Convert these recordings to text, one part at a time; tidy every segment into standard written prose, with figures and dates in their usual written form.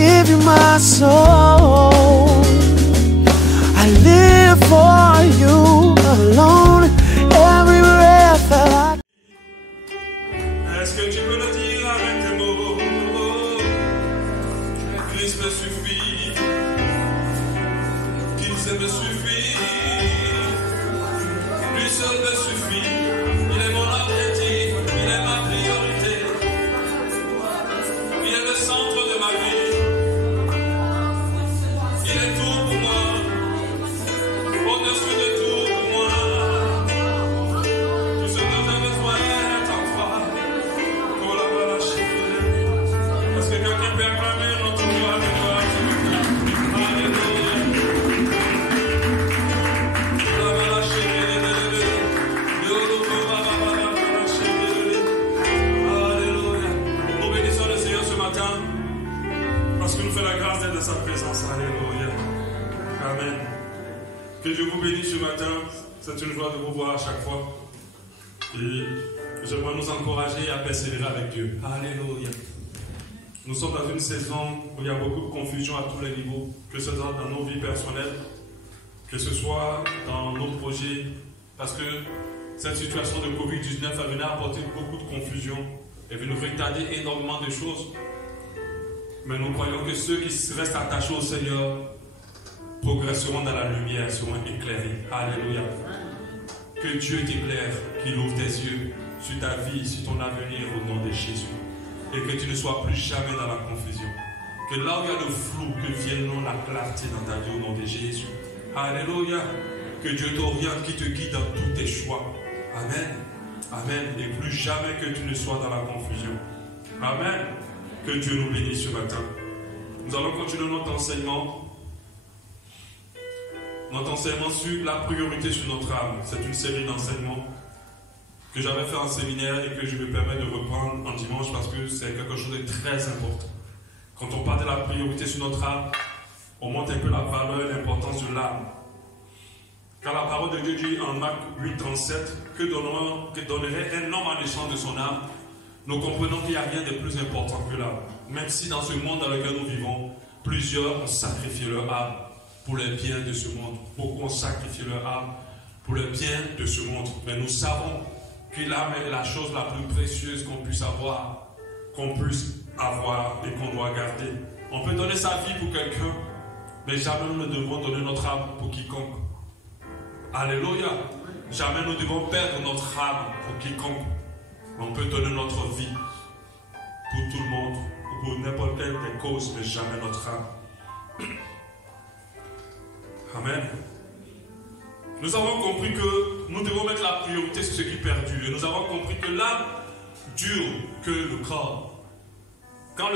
give you my soul. I live for you alone. Every breath that I... Est-ce que tu peux le dire avec tes mots? Christ me suffit. Qu'il me suffit. Lui seul me suffit. Il est mon objectif. Il est ma priorité. Il est le centre de ma vie. Il est tout pour moi. Au-dessus de tout pour moi. Tout ce dont j'ai besoin est en toi. Pour la relâcher. Est-ce que quelqu'un peut acclamer notre gloire de gloire? Alléluia. La relâcher. Alléluia. Nous bénissons le Seigneur ce matin. Parce que nous fait la grâce d'être dans sa présence. Alléluia. Amen. Que Dieu vous bénisse ce matin. C'est une joie de vous voir à chaque fois. Et j'aimerais nous encourager à persévérer avec Dieu. Alléluia. Nous sommes dans une saison où il y a beaucoup de confusion à tous les niveaux, que ce soit dans nos vies personnelles, que ce soit dans nos projets, parce que cette situation de Covid-19 a venu apporter beaucoup de confusion, est venu retarder énormément de choses. Mais nous croyons que ceux qui restent attachés au Seigneur progresseront dans la lumière, seront éclairés. Alléluia. Que Dieu t'éclaire, qu'il ouvre tes yeux sur ta vie, sur ton avenir au nom de Jésus. Et que tu ne sois plus jamais dans la confusion. Que là où il y a le flou, que vienne la clarté dans ta vie au nom de Jésus. Alléluia. Que Dieu t'oriente, qui te guide dans tous tes choix. Amen. Amen. Et plus jamais que tu ne sois dans la confusion. Amen. Que Dieu nous bénisse ce matin. Nous allons continuer notre enseignement. Notre enseignement sur la priorité sur notre âme. C'est une série d'enseignements que j'avais fait en séminaire et que je me permets de reprendre en dimanche parce que c'est quelque chose de très important. Quand on parle de la priorité sur notre âme, on montre un peu la valeur et l'importance de l'âme. Car la parole de Dieu dit en Marc 8,37 que donnerait un homme en échange de son âme. Nous comprenons qu'il n'y a rien de plus important que l'âme. Même si dans ce monde dans lequel nous vivons, plusieurs ont sacrifié leur âme pour le bien de ce monde. Beaucoup ont sacrifié leur âme pour le bien de ce monde. Mais nous savons que l'âme est la chose la plus précieuse qu'on puisse avoir et qu'on doit garder. On peut donner sa vie pour quelqu'un, mais jamais nous ne devons donner notre âme pour quiconque. Alléluia. Jamais nous devons perdre notre âme pour quiconque. On peut donner notre vie pour tout le monde, ou pour n'importe quelle cause, mais jamais notre âme. Amen. Nous avons compris que nous devons mettre la priorité sur ce qui perdure. Et nous avons compris que l'âme dure que le corps. Quand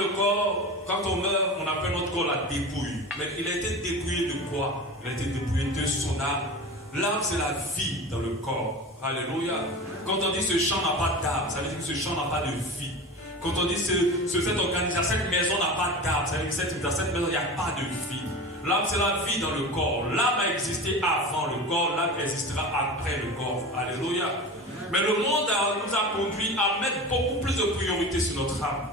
on meurt, on appelle notre corps la dépouille. Mais il a été dépouillé de quoi? Il a été dépouillé de son âme. L'âme, c'est la vie dans le corps. Alléluia. Quand on dit ce champ n'a pas d'âme, ça veut dire que ce champ n'a pas de vie. Quand on dit cette organisation, cette maison n'a pas d'âme, ça veut dire que dans cette maison, il n'y a pas de vie. L'âme, c'est la vie dans le corps. L'âme a existé avant le corps, l'âme existera après le corps. Alléluia. Mais le monde nous a conduit à mettre beaucoup plus de priorité sur notre âme.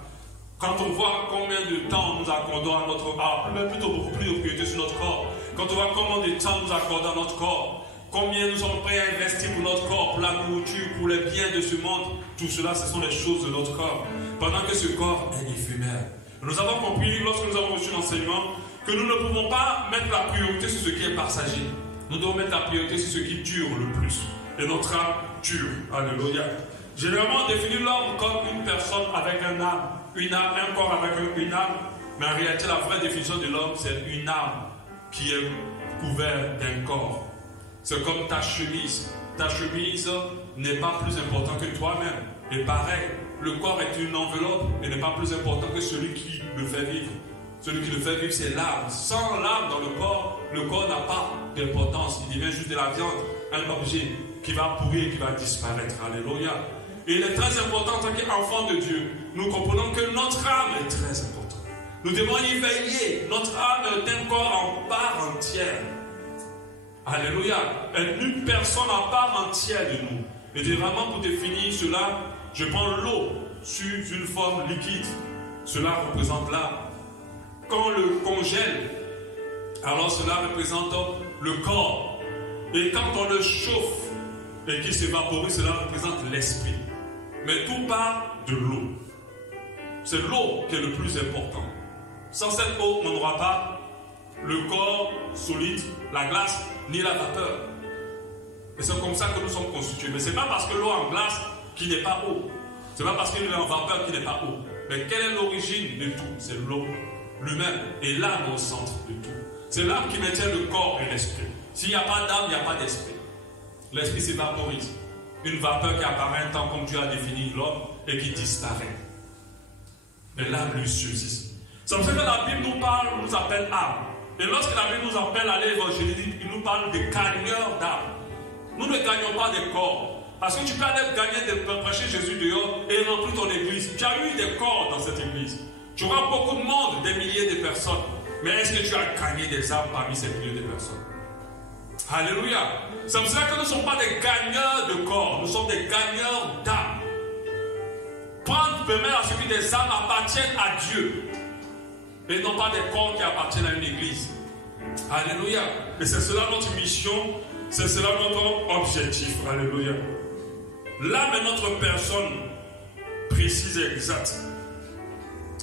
Quand on voit combien de temps nous accordons à notre âme, plutôt beaucoup plus de priorité sur notre corps. Quand on voit combien de temps nous accordons à notre corps, combien nous sommes prêts à investir pour notre corps, pour la nourriture, pour les biens de ce monde, tout cela, ce sont les choses de notre corps. Pendant que ce corps est éphémère. Nous avons compris, lorsque nous avons reçu l'enseignement, que nous ne pouvons pas mettre la priorité sur ce qui est passager. Nous devons mettre la priorité sur ce qui dure le plus. Et notre âme dure. Alléluia. Généralement, on définit l'homme comme une personne avec un âme, un corps avec une âme. Mais en réalité, la vraie définition de l'homme, c'est une âme qui est couverte d'un corps. C'est comme ta chemise. Ta chemise n'est pas plus importante que toi-même. Et pareil, le corps est une enveloppe et n'est pas plus important que celui qui le fait vivre. Celui qui le fait vivre, c'est l'âme. Sans l'âme dans le corps n'a pas d'importance. Il devient juste de la viande, un objet qui va pourrir et qui va disparaître. Alléluia. Et il est très important en tant qu'enfant de Dieu. Nous comprenons que notre âme est très importante. Nous devons y veiller. Notre âme est un corps en part entière. Alléluia. Une personne en part entière de nous. Et vraiment pour définir cela, je prends l'eau sur une forme liquide. Cela représente l'âme. quand on le congèle, alors cela représente le corps. Et quand on le chauffe et qu'il s'évaporise, cela représente l'esprit. Mais tout part de l'eau. C'est l'eau qui est le plus important. Sans cette eau, on n'aura pas le corps solide, la glace, ni la vapeur. Et c'est comme ça que nous sommes constitués. Mais ce n'est pas parce que l'eau en glace qui n'est pas eau. Ce n'est pas parce qu'il est en vapeur qui n'est pas eau. Mais quelle est l'origine de tout? C'est l'eau lui-même. Et l'âme au centre de tout. C'est l'âme qui maintient le corps et l'esprit. S'il n'y a pas d'âme, il n'y a pas d'esprit. L'esprit s'évaporise. Une vapeur qui apparaît un temps comme Dieu a défini l'homme et qui disparaît. Mais l'âme lui subsiste. C'est pour ça que la Bible nous parle, nous appelle âme. Et lorsque la Bible nous appelle à l'évangélisme, il nous parle de gagneurs d'âme. Nous ne gagnons pas des corps. Parce que tu peux aller gagner de prêcher Jésus dehors et remplir ton église. Tu as eu des corps dans cette église. Tu auras beaucoup de monde, des milliers de personnes. Mais est-ce que tu as gagné des âmes parmi ces milliers de personnes? Alléluia. C'est pour cela que nous ne sommes pas des gagneurs de corps. Nous sommes des gagneurs d'âme. Permettre à ce que des âmes appartiennent à Dieu. Et non pas des corps qui appartiennent à une église. Alléluia. Et c'est cela notre mission. C'est cela notre objectif. Alléluia. L'âme est notre personne précise et exacte.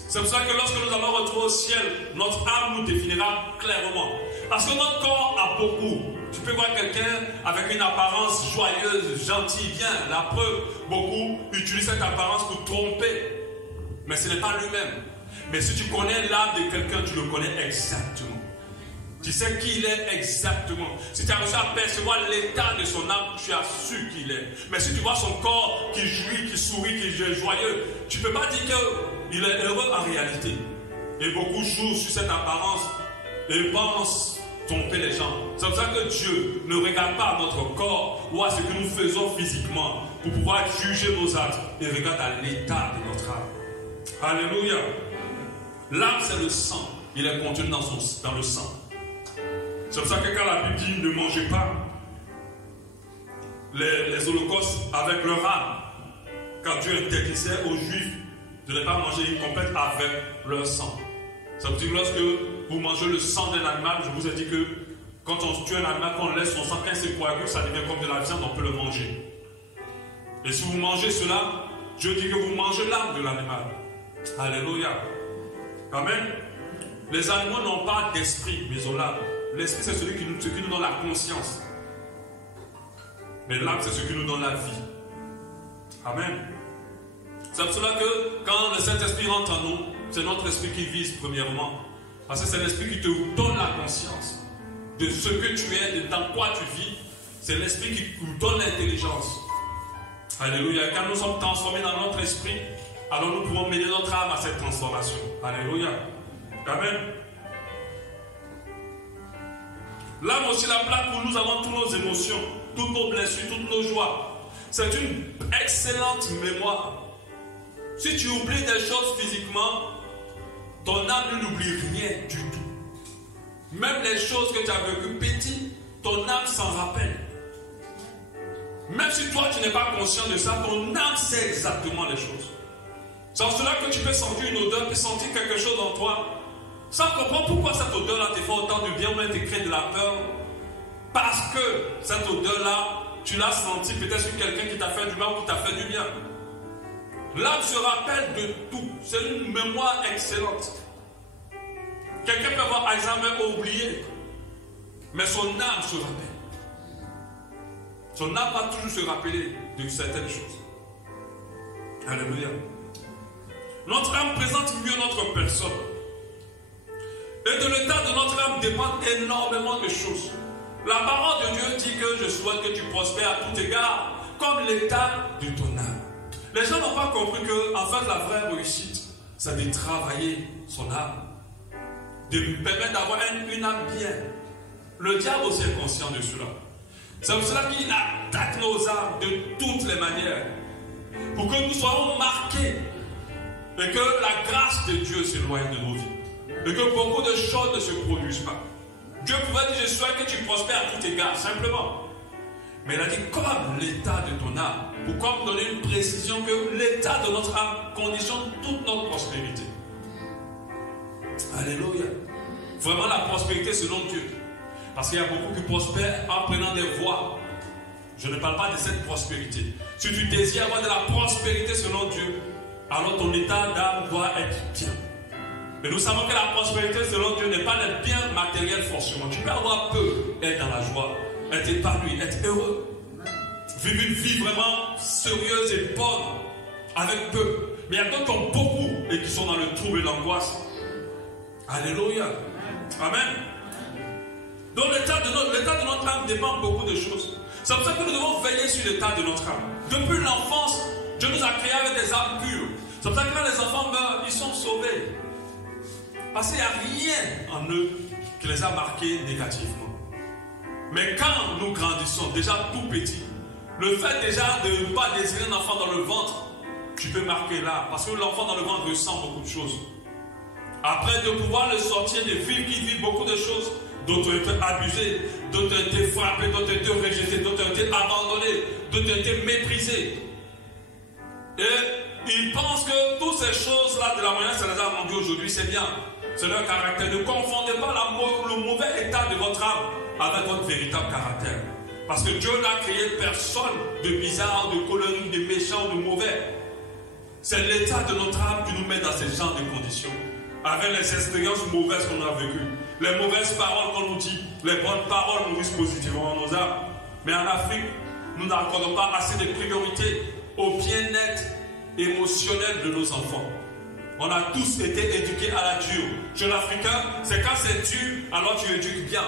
C'est pour ça que lorsque nous allons retrouver au ciel, notre âme nous définira clairement. Parce que notre corps a beaucoup. Tu peux voir quelqu'un avec une apparence joyeuse, gentille, bien. La preuve, beaucoup utilisent cette apparence pour tromper. Mais ce n'est pas lui-même. Mais si tu connais l'âme de quelqu'un, tu le connais exactement. Tu sais qui il est exactement. Si tu as réussi à percevoir l'état de son âme, tu as su qui il est. Mais si tu vois son corps qui jouit, qui sourit, qui est joyeux, tu ne peux pas dire qu'il est heureux en réalité. Et beaucoup jouent sur cette apparence et pensent tromper les gens. C'est pour ça que Dieu ne regarde pas à notre corps ou à ce que nous faisons physiquement pour pouvoir juger nos actes. Il regarde à l'état de notre âme. Alléluia. L'âme, c'est le sang. Il est contenu dans le sang. C'est pour ça que quand la Bible dit ne mangez pas les holocaustes avec leur âme, quand Dieu interdisait aux Juifs de ne pas manger une complète avec leur sang. Ça veut dire que lorsque vous mangez le sang d'un animal, je vous ai dit que quand on tue un animal, quand on laisse son sang, quand il se coagule, ça devient comme de la viande, on peut le manger. Et si vous mangez cela, Dieu dit que vous mangez l'âme de l'animal. Alléluia. Amen. Les animaux n'ont pas d'esprit, mais ils ont l'âme. L'esprit, c'est celui qui nous donne la conscience. Mais l'âme, c'est ce qui nous donne la vie. Amen. C'est pour cela que quand le Saint-Esprit rentre en nous, c'est notre esprit qui vise premièrement. Parce que c'est l'esprit qui te donne la conscience de ce que tu es, de dans quoi tu vis. C'est l'esprit qui nous donne l'intelligence. Alléluia. Quand nous sommes transformés dans notre esprit, alors nous pouvons mener notre âme à cette transformation. Alléluia. Amen. L'âme aussi la plaque où nous avons toutes nos émotions, toutes nos blessures, toutes nos joies. C'est une excellente mémoire. Si tu oublies des choses physiquement, ton âme n'oublie rien du tout. Même les choses que tu as vécues petites, ton âme s'en rappelle. Même si toi tu n'es pas conscient de ça, ton âme sait exactement les choses. C'est en cela que tu peux sentir une odeur, tu peux sentir quelque chose en toi, sans comprendre pourquoi cette odeur-là te fait autant de bien ou même te crée de la peur. Parce que cette odeur-là, tu l'as sentie peut-être sur quelqu'un qui t'a fait du mal ou qui t'a fait du bien. L'âme se rappelle de tout. C'est une mémoire excellente. Quelqu'un peut avoir Alzheimer ou oublier, mais son âme se rappelle. Son âme va toujours se rappeler de certaines choses. Alléluia. Notre âme présente mieux notre personne. Et de l'état de notre âme dépendent énormément de choses. La parole de Dieu dit que je souhaite que tu prospères à tout égard, comme l'état de ton âme. Les gens n'ont pas compris que, en fait, la vraie réussite, c'est de travailler son âme, de lui permettre d'avoir une âme bien. Le diable aussi est conscient de cela. C'est pour cela qu'il attaque nos âmes de toutes les manières, pour que nous soyons marqués et que la grâce de Dieu s'éloigne de nos vies. Et que beaucoup de choses ne se produisent pas. Dieu pouvait dire, je souhaite que tu prospères à tout égard, simplement. Mais il a dit, comme l'état de ton âme, pour donner une précision que l'état de notre âme conditionne toute notre prospérité. Alléluia. Vraiment la prospérité selon Dieu. Parce qu'il y a beaucoup qui prospèrent en prenant des voies. Je ne parle pas de cette prospérité. Si tu désires avoir de la prospérité selon Dieu, alors ton état d'âme doit être bien. Mais nous savons que la prospérité selon Dieu n'est pas le bien matériel forcément. Tu peux avoir peu, être dans la joie, être épanoui, être heureux. Vivre une vie vraiment sérieuse et bonne, avec peu. Mais il y a d'autres qui ont beaucoup et qui sont dans le trouble et l'angoisse. Alléluia. Amen. Donc l'état de notre âme dépend beaucoup de choses. C'est pour ça que nous devons veiller sur l'état de notre âme. Depuis l'enfance, Dieu nous a créés avec des âmes pures. C'est pour ça que quand les enfants meurent, ils sont sauvés. Parce qu'il n'y a rien en eux qui les a marqués négativement. Mais quand nous grandissons, déjà tout petit, le fait déjà de ne pas désirer un enfant dans le ventre, tu peux marquer là. Parce que l'enfant dans le ventre ressent beaucoup de choses. Après de pouvoir le sortir, de vivre, il vit beaucoup de choses. D'autres ont été abusés, d'autres ont été frappés, d'autres ont été rejetés, d'autres ont été abandonnés, d'autres ont été méprisés. Et ils pensent que toutes ces choses-là, de la manière que ça les a rendus aujourd'hui, c'est bien. C'est leur caractère. Ne confondez pas le mauvais état de votre âme avec votre véritable caractère. Parce que Dieu n'a créé personne de bizarre, de colérique, de méchant, de mauvais. C'est l'état de notre âme qui nous met dans ce genre de conditions. Avec les expériences mauvaises qu'on a vécues, les mauvaises paroles qu'on nous dit, les bonnes paroles nourrissent positivement nos âmes. Mais en Afrique, nous n'accordons pas assez de priorité au bien-être émotionnel de nos enfants. On a tous été éduqués à la dure. Chez l'Africain, c'est quand c'est dur, alors tu éduques bien.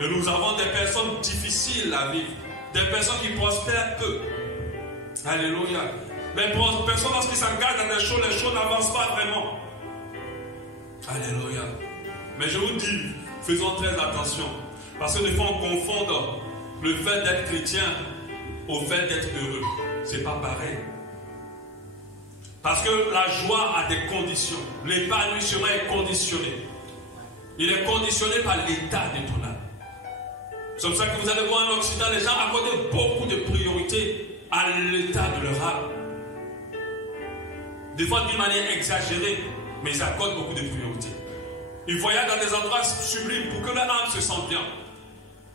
Et nous avons des personnes difficiles à vivre, des personnes qui prospèrent peu. Alléluia. Les personnes, lorsqu'ils s'engagent dans des choses, les choses n'avancent pas vraiment. Alléluia. Mais je vous dis, faisons très attention. Parce que des fois, on confond le fait d'être chrétien au fait d'être heureux. C'est pas pareil. Parce que la joie a des conditions. L'épanouissement est conditionné. Il est conditionné par l'état de ton âme. C'est pour ça que vous allez voir en Occident, les gens accordent beaucoup de priorité à l'état de leur âme. Des fois d'une manière exagérée, mais ils accordent beaucoup de priorité. Ils voyagent dans des endroits sublimes pour que leur âme se sente bien.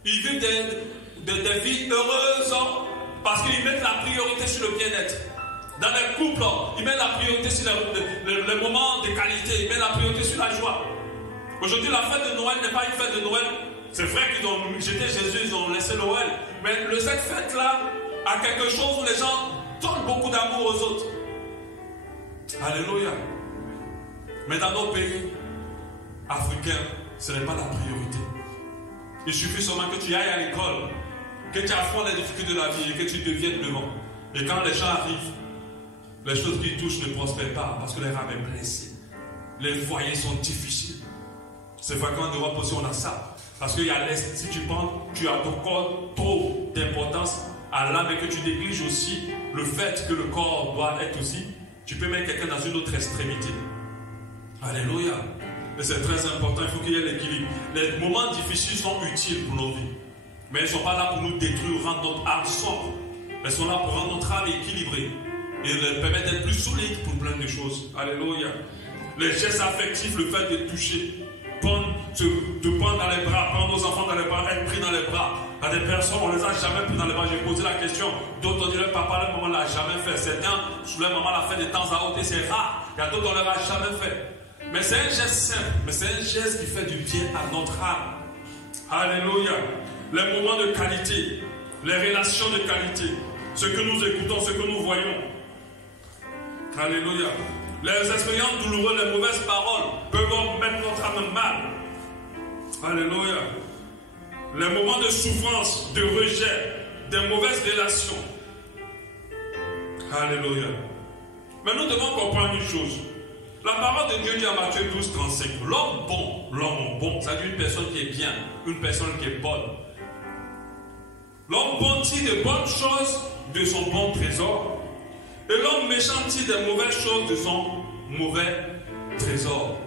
Ils vivent des vies heureuses parce qu'ils mettent la priorité sur le bien-être. Dans les couples, ils mettent la priorité sur les moments de qualité, ils mettent la priorité sur la joie. Aujourd'hui, la fête de Noël n'est pas une fête de Noël. C'est vrai qu'ils ont jeté Jésus, ils ont laissé Noël. Mais cette fête-là a quelque chose où les gens donnent beaucoup d'amour aux autres. Alléluia. Mais dans nos pays africains, ce n'est pas la priorité. Il suffit seulement que tu ailles à l'école, que tu affrontes les difficultés de la vie et que tu deviennes devant. Et quand les gens arrivent, les choses qui touchent ne prospèrent pas parce que les âmes sont blessées. Les foyers sont difficiles. C'est vrai qu'en Europe aussi on a ça. Parce qu'il y a l'Est, si tu penses, tu accordes trop d'importance à l'âme et que tu négliges aussi le fait que le corps doit être aussi, tu peux mettre quelqu'un dans une autre extrémité. Alléluia. Mais c'est très important, il faut qu'il y ait l'équilibre. Les moments difficiles sont utiles pour nos vies. Mais ils ne sont pas là pour nous détruire, rendre notre âme sombre. Ils sont là pour rendre notre âme équilibrée. Et leur permettre d'être plus solide pour plein de choses. Alléluia. Les gestes affectifs, le fait de toucher, de prendre dans les bras, prendre nos enfants dans les bras, être pris dans les bras. Il y a des personnes, on ne les a jamais pris dans les bras. J'ai posé la question. D'autres ont dit, le papa, le maman ne l'a jamais fait. Certains, sous leur maman l'a fait de temps à autre et c'est rare. Il y a d'autres, on ne l'a jamais fait. Mais c'est un geste simple, mais c'est un geste qui fait du bien à notre âme. Alléluia. Les moments de qualité, les relations de qualité, ce que nous écoutons, ce que nous voyons. Alléluia. Les expériences douloureuses, les mauvaises paroles peuvent mettre notre âme mal. Alléluia. Les moments de souffrance, de rejet, des mauvaises relations. Alléluia. Mais nous devons comprendre une chose. La parole de Dieu dit à Matthieu 12, 35. L'homme bon, ça dit une personne qui est bien, une personne qui est bonne. L'homme bon tire de bonnes choses de son bon trésor. Et l'homme méchant tire des mauvaises choses de son mauvais trésor.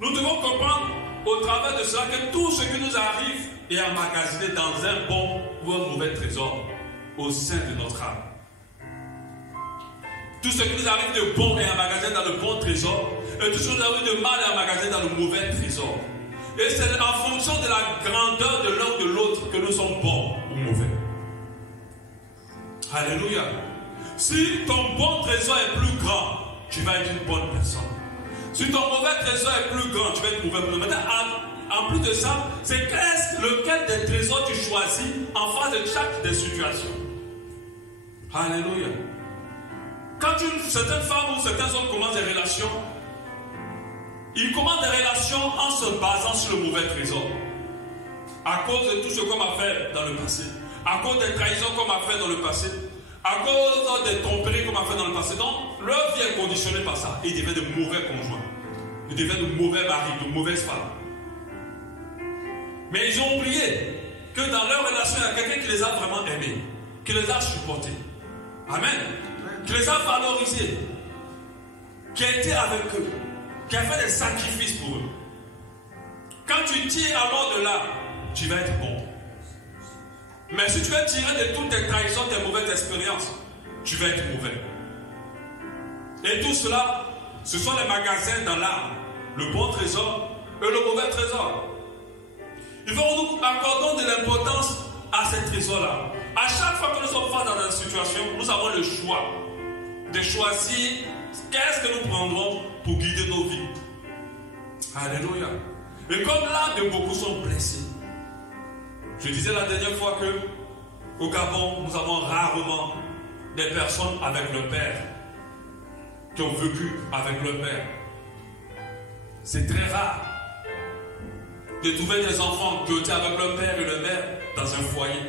Nous devons comprendre au travers de cela que tout ce qui nous arrive est emmagasiné dans un bon ou un mauvais trésor au sein de notre âme. Tout ce qui nous arrive de bon est emmagasiné dans le bon trésor. Et tout ce qui nous arrive de mal est emmagasiné dans le mauvais trésor. Et c'est en fonction de la grandeur de l'un ou de l'autre que nous sommes bons ou mauvais. Alléluia. Si ton bon trésor est plus grand, tu vas être une bonne personne. Si ton mauvais trésor est plus grand, tu vas être mauvais. Maintenant, en plus de ça, c'est lequel des trésors tu choisis en face de chaque des situations. Alléluia. Quand certaines femmes ou certains hommes commencent des relations, ils commencent des relations en se basant sur le mauvais trésor. À cause de tout ce qu'on m'a fait dans le passé. À cause des trahisons qu'on m'a fait dans le passé. À cause des tromperies qu'on m'a fait dans le passé. Donc, leur vie est conditionnée par ça. Ils deviennent de mauvais conjoints. Ils deviennent de mauvais maris, de mauvaises femmes. Mais ils ont oublié que dans leur relation, il y a quelqu'un qui les a vraiment aimés. Qui les a supportés. Amen. Qui les a valorisés. Qui a été avec eux. Qui a fait des sacrifices pour eux. Quand tu tires alors de là, tu vas être bon. Mais si tu veux tirer de toutes tes trahisons, tes mauvaises expériences, tu vas être mauvais. Et tout cela, ce sont les magasins dans l'âme. Le bon trésor et le mauvais trésor. Il faut que nous accordons de l'importance à ces trésors-là. À chaque fois que nous sommes face dans une situation, nous avons le choix de choisir qu'est-ce que nous prendrons pour guider nos vies. Alléluia. Et comme là, de beaucoup sont blessés. Je disais la dernière fois que au Gabon, nous avons rarement des personnes avec le Père qui ont vécu avec le Père. C'est très rare de trouver des enfants qui ont été avec le Père et le Mère dans un foyer.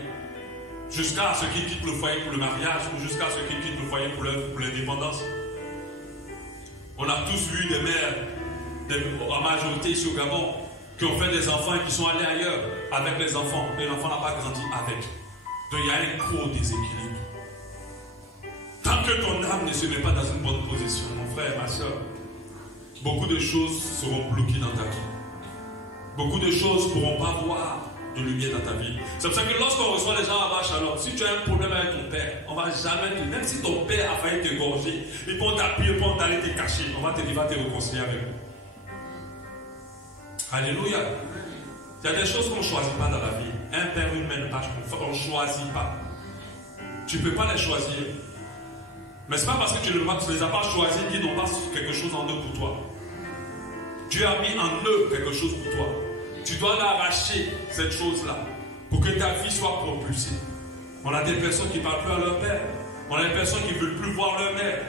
Jusqu'à ceux qui quittent le foyer pour le mariage ou jusqu'à ceux qui quittent le foyer pour l'indépendance. On a tous vu des mères, en majorité ici au Gabon, qui ont fait des enfants et qui sont allés ailleurs avec les enfants. Et l'enfant n'a pas grandi avec. Donc il y a un gros déséquilibre. Tant que ton âme ne se met pas dans une bonne position, mon frère et ma soeur, beaucoup de choses seront bloquées dans ta vie. Beaucoup de choses ne pourront pas voir de lumière dans ta vie. C'est pour ça que lorsqu'on reçoit les gens à Vache alors, si tu as un problème avec ton père, on ne va jamais te... Même si ton père a failli t'égorger, ils vont t'appuyer, ils vont t'aller te cacher, on va te réconcilier avec lui. Alléluia. Il y a des choses qu'on ne choisit pas dans la vie. Un père, une mère, on ne choisit pas. Tu ne peux pas les choisir. Mais ce n'est pas parce que tu ne les as pas choisis qu'ils n'ont pas quelque chose en eux pour toi. Dieu a mis en eux quelque chose pour toi. Tu dois l'arracher, cette chose-là, pour que ta vie soit propulsée. On a des personnes qui ne parlent plus à leur père. On a des personnes qui ne veulent plus voir leur mère.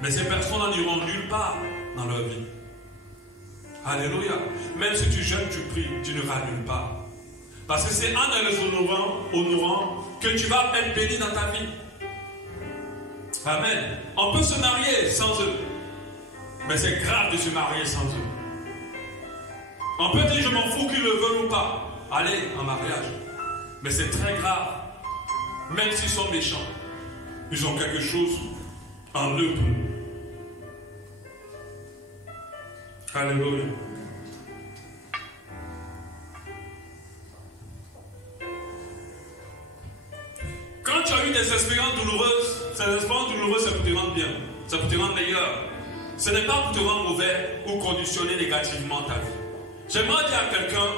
Mais ces personnes n'iront nulle part dans leur vie. Alléluia. Même si tu jeûnes, tu pries, tu ne vas nulle part. Parce que c'est en les honorant que tu vas être béni dans ta vie. Amen. On peut se marier sans eux. Mais c'est grave de se marier sans eux. On peut dire je m'en fous qu'ils le veulent ou pas. Allez en mariage. Mais c'est très grave. Même s'ils sont méchants, ils ont quelque chose en eux pour nous. Alléluia. Quand tu as eu des expériences douloureuses, ces expériences douloureuses, ça peut te rendre bien. Ça peut te rendre meilleur. Ce n'est pas pour te rendre mauvais ou conditionner négativement ta vie. J'aimerais dire à quelqu'un,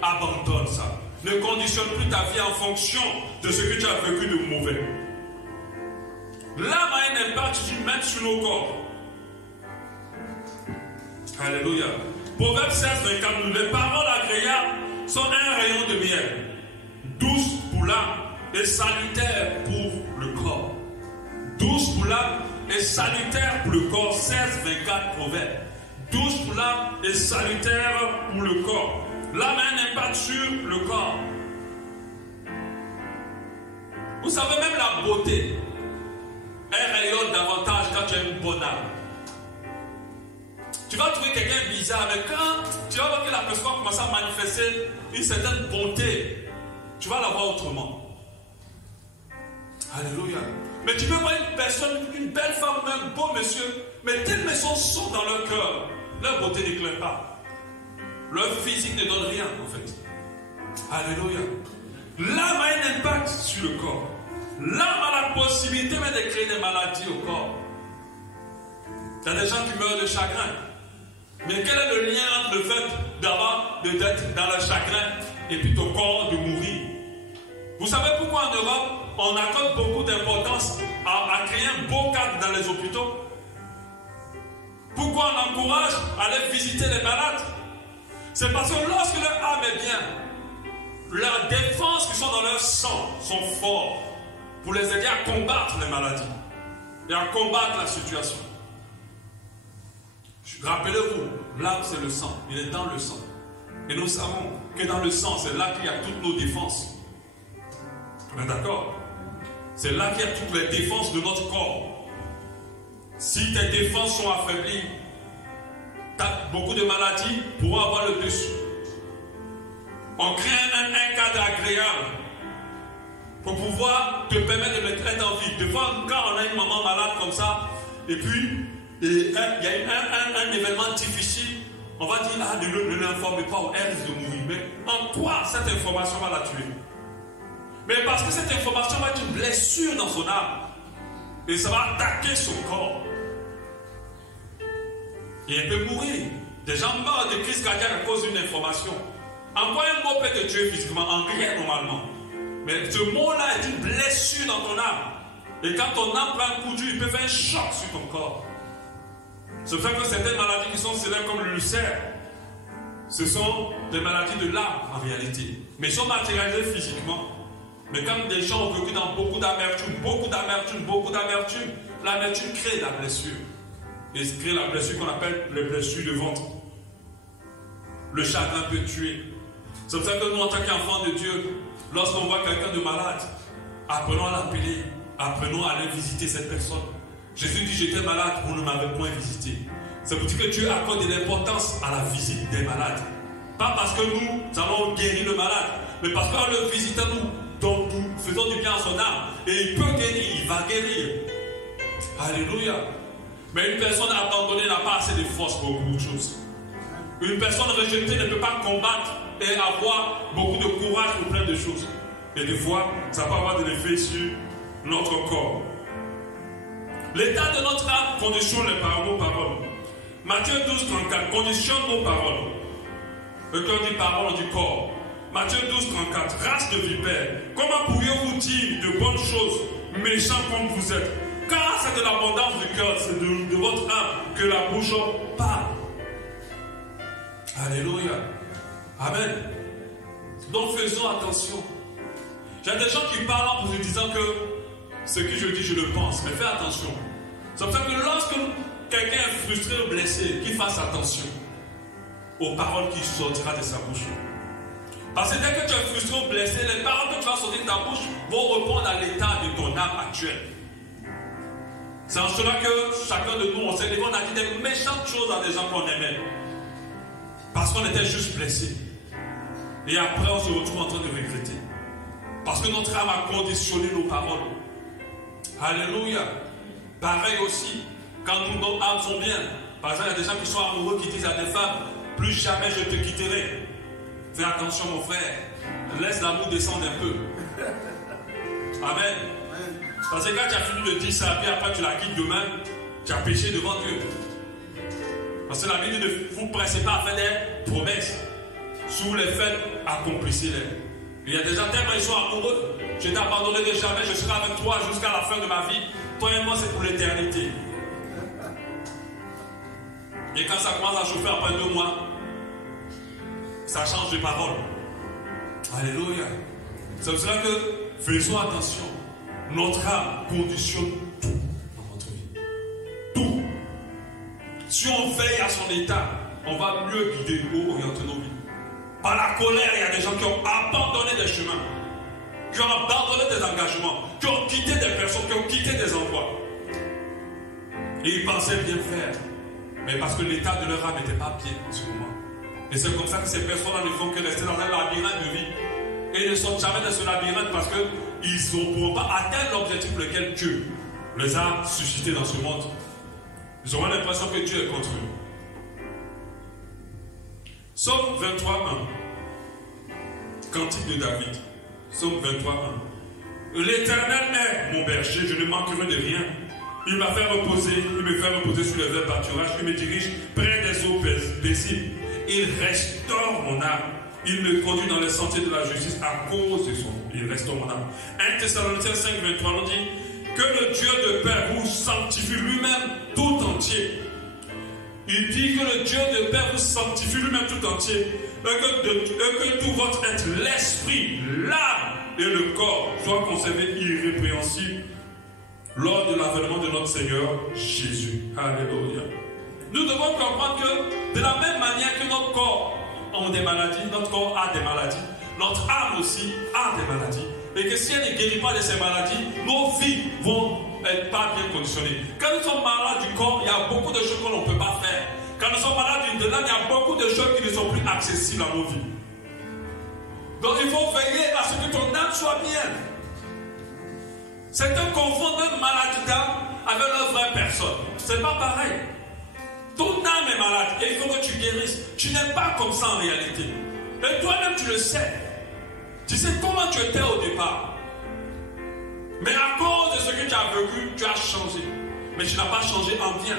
abandonne ça. Ne conditionne plus ta vie en fonction de ce que tu as vécu de mauvais. L'âme a un impact même sur nos corps. Alléluia. Proverbe 16, 24, les paroles agréables sont un rayon de miel, douce pour l'âme et salutaire pour le corps. Douce pour l'âme et salutaire pour le corps. 16, 24 Proverbes. Douce pour l'âme et salutaire pour le corps. L'âme a un impact sur le corps. Vous savez, même la beauté, elle rayonne davantage quand tu as une bonne âme. Tu vas trouver quelqu'un bizarre, mais quand tu vas voir que la personne commence à manifester une certaine bonté, tu vas la voir autrement. Alléluia. Mais tu peux voir une personne, une belle femme, même beau monsieur, mais tellement ils sont dans leur cœur, leur beauté n'éclaire pas. Leur physique ne donne rien en fait. Alléluia. L'âme a un impact sur le corps. L'âme a la possibilité même de créer des maladies au corps. Il y a des gens qui meurent de chagrin. Mais quel est le lien entre le fait d'être dans le chagrin et puis ton corps de mourir? Vous savez pourquoi en Europe, on accorde beaucoup d'importance à créer un beau cadre dans les hôpitaux? Pourquoi on encourage à aller visiter les malades? C'est parce que lorsque leur âme est bien, leurs défenses qui sont dans leur sang sont fortes pour les aider à combattre les maladies et à combattre la situation. Rappelez-vous, l'âme c'est le sang, il est dans le sang. Et nous savons que dans le sang, c'est là qu'il y a toutes nos défenses. On est d'accord? C'est là qu'il y a toutes les défenses de notre corps. Si tes défenses sont affaiblies, beaucoup de maladies pourront avoir le dessus. On crée un cadre agréable pour pouvoir te permettre de mettre en vie. Des fois, quand on a une maman malade comme ça, et puis il y a un événement difficile, on va dire, ah, ne l'informe pas ou elle risque de mourir. Mais en quoi cette information va la tuer? Mais parce que cette information va être une blessure dans son âme. Et ça va attaquer son corps. Et elle peut mourir. Des gens meurent de crise cardiaque à cause d'une information. En quoi un mot peut te tuer physiquement? En rien normalement. Mais ce mot-là est une blessure dans ton âme. Et quand ton âme prend un coup dur, il peut faire un choc sur ton corps. C'est pour ça que certaines maladies qui sont célèbres comme l'ulcère, ce sont des maladies de l'âme en réalité. Mais ils sont matérialisées physiquement. Mais quand des gens ont vécu dans beaucoup d'amertume, l'amertume crée la blessure. Et crée la blessure qu'on appelle les blessures de ventre. Le chagrin peut tuer. C'est pour ça que nous, en tant qu'enfants de Dieu, lorsqu'on voit quelqu'un de malade, apprenons à l'appeler, apprenons à aller visiter cette personne. Jésus dit, j'étais malade, vous ne m'avez point visité. C'est pour dire que Dieu accorde de l'importance à la visite des malades. Pas parce que nous allons guérir le malade, mais parce qu'en le visitant, nous faisons du bien à son âme. Et il peut guérir, il va guérir. Alléluia. Mais une personne abandonnée n'a pas assez de force pour beaucoup de choses. Une personne rejetée ne peut pas combattre et avoir beaucoup de courage pour plein de choses. Et des fois, ça peut avoir de l'effet sur notre corps. L'état de notre âme conditionne nos paroles. Matthieu 12, 34 conditionne nos paroles. Et quand on dit parole, on dit corps. Matthieu 12, 34, race de vipères, comment pourriez-vous dire de bonnes choses, méchants comme vous êtes? Car c'est de l'abondance du cœur, c'est de votre âme que la bouche parle. Alléluia. Amen. Donc faisons attention. Il y a des gens qui parlent en vous disant que ce que je dis, je le pense. Mais fais attention. C'est pour ça que lorsque quelqu'un est frustré ou blessé, qu'il fasse attention aux paroles qui sortiront de sa bouche. Parce que dès que tu es frustré ou blessé, les paroles que tu vas sortir de ta bouche vont répondre à l'état de ton âme actuelle. C'est en cela que chacun de nous, on s'est levé, on a dit des méchantes choses à des gens qu'on aimait. Parce qu'on était juste blessés. Et après, on se retrouve en train de regretter. Parce que notre âme a conditionné nos paroles. Alléluia. Pareil aussi, quand nos âmes sont bien. Par exemple, il y a des gens qui sont amoureux qui disent à des femmes, plus jamais je te quitterai. Fais attention mon frère. Laisse l'amour descendre un peu. Amen. Parce que quand tu as fini de dire ça, puis après tu la quittes demain, tu as péché devant Dieu. Parce que la Bible dit ne vous pressez pas à faire des promesses. Sous les faites, accomplissez-les. Il y a des gens tellement ils sont amoureux. Je t'ai abandonné de jamais, je serai avec toi jusqu'à la fin de ma vie. Toi et moi, c'est pour l'éternité. Et quand ça commence à chauffer après 2 mois, ça change de parole. Alléluia. C'est pour cela que faisons attention. Notre âme conditionne tout dans notre vie. Tout. Si on veille à son état, on va mieux guider ou orienter nos vies. Par la colère, il y a des gens qui ont abandonné des chemins, qui ont abandonné des engagements, qui ont quitté des personnes, qui ont quitté des endroits. Et ils pensaient bien faire. Mais parce que l'état de leur âme n'était pas bien en ce moment. Et c'est comme ça que ces personnes-là ne font que rester dans un labyrinthe de vie. Et ils ne sortent jamais de ce labyrinthe parce qu'ils ne pourront pas atteindre l'objectif pour lequel Dieu les a suscités dans ce monde. Ils auront l'impression que Dieu est contre eux. Psaume 23, 1. Cantique de David. Psaume 23, 1. L'Éternel est mon berger, je ne manquerai de rien. Il me fait reposer sur les verts pâturages, il me dirige près des eaux paisibles. Il restaure mon âme. Il me conduit dans les sentiers de la justice à cause de son nom. Il restaure mon âme. 1 Thessaloniciens 5, 23 nous dit que le Dieu de paix vous sanctifie lui-même tout entier. Il dit que le Dieu de paix vous sanctifie lui-même tout entier. Et que tout votre être, l'esprit, l'âme et le corps soient conservés irrépréhensibles lors de l'avènement de notre Seigneur Jésus. Alléluia. Nous devons comprendre que de la même manière que notre corps a des maladies, notre corps a des maladies, notre âme aussi a des maladies. Et que si elle ne guérit pas de ces maladies, nos vies vont être pas bien conditionnées. Quand nous sommes malades du corps, il y a beaucoup de choses qu'on ne peut pas faire. Quand nous sommes malades de l'âme, il y a beaucoup de choses qui ne sont plus accessibles à nos vies. Donc il faut veiller à ce que ton âme soit bien. Certains confondent même maladie d'âme avec leur vraie personne. C'est pas pareil. Ton âme est malade et il faut que tu guérisses. Tu n'es pas comme ça en réalité. Et toi-même tu le sais. Tu sais comment tu étais au départ. Mais à cause de ce que tu as vécu, tu as changé. Mais tu n'as pas changé en bien.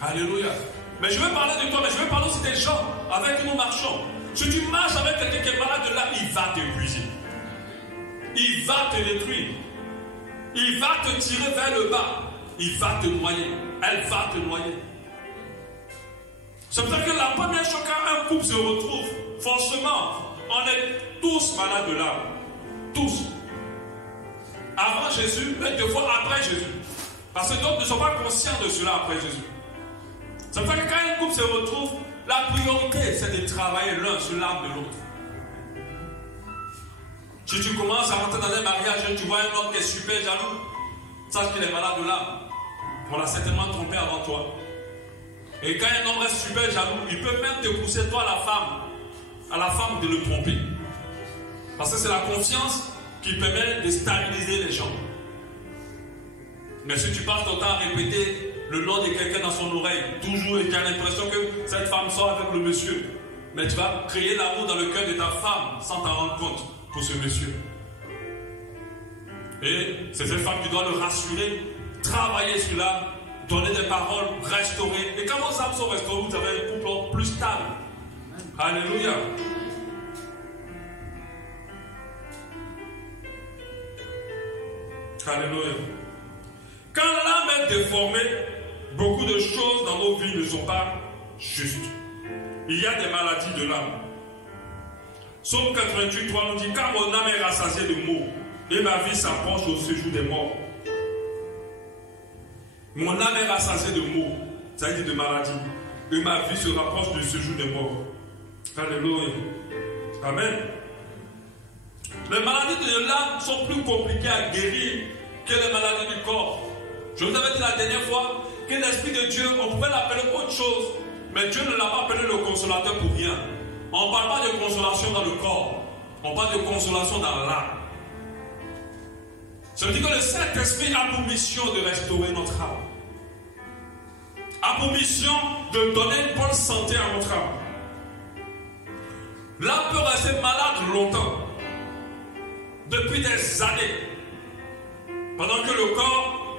Alléluia. Mais je vais parler de toi, mais je vais parler aussi des gens avec qui nous marchons. Si tu marches avec quelqu'un qui est malade de l'âme, il va t'épuiser. Il va te détruire. Il va te tirer vers le bas. Il va te noyer. Elle va te noyer. C'est pour ça que la première chose quand un couple se retrouve, forcément, on est tous malades de l'âme. Tous. Avant Jésus, mais deux fois après Jésus. Parce que d'autres ne sont pas conscients de cela après Jésus. C'est pour ça que quand un couple se retrouve, la priorité c'est de travailler l'un sur l'âme de l'autre. Si tu commences à rentrer dans un mariage et tu vois un homme qui est super jaloux, sache qu'il est malade de l'âme. On l'a certainement trompé avant toi. Et quand un homme reste super jaloux, il peut même te pousser toi à la femme de le tromper. Parce que c'est la confiance qui permet de stabiliser les gens. Mais si tu passes ton temps à répéter le nom de quelqu'un dans son oreille, toujours, et tu as l'impression que cette femme sort avec le monsieur, mais tu vas créer l'amour dans le cœur de ta femme sans t'en rendre compte pour ce monsieur. Et c'est cette femme qui doit le rassurer, travailler sur l'âme, donner des paroles, restaurer. Et quand vos âmes sont restaurées, vous avez un couple plus stable. Alléluia. Alléluia. Quand l'âme est déformée, beaucoup de choses dans nos vies ne sont pas justes. Il y a des maladies de l'âme. Psaume 88, 3 nous dit: car mon âme est rassasiée de maux, et ma vie s'approche au séjour des morts. Mon âme est rassasiée de maux, ça veut dire de maladies, et ma vie se rapproche du séjour des morts. Alléluia. Amen. Les maladies de l'âme sont plus compliquées à guérir que les maladies du corps. Je vous avais dit la dernière fois que l'Esprit de Dieu, on pouvait l'appeler autre chose, mais Dieu ne l'a pas appelé le consolateur pour rien. On ne parle pas de consolation dans le corps, on parle de consolation dans l'âme. Ça veut dire que le Saint-Esprit a pour mission de restaurer notre âme, a pour mission de donner une bonne santé à notre âme. L'âme peut rester malade longtemps, depuis des années, pendant que le corps